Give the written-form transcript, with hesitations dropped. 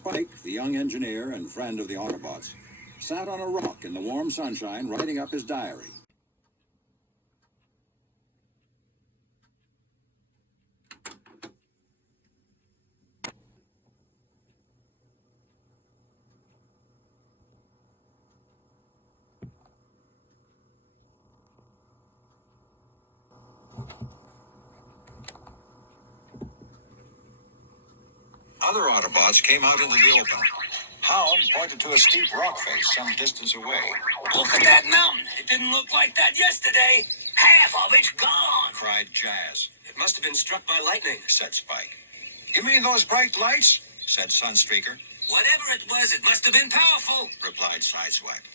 Spike, the young engineer and friend of the Autobots, sat on a rock in the warm sunshine writing up his diary. Other Autobots came out into the open. Hound pointed to a steep rock face some distance away. Look at that mountain. It didn't look like that yesterday. Half of it's gone, Cried Jazz. It must have been struck by lightning, Said Spike. You mean those bright lights? Said Sunstreaker. Whatever it was, it must have been powerful. Replied Sideswipe.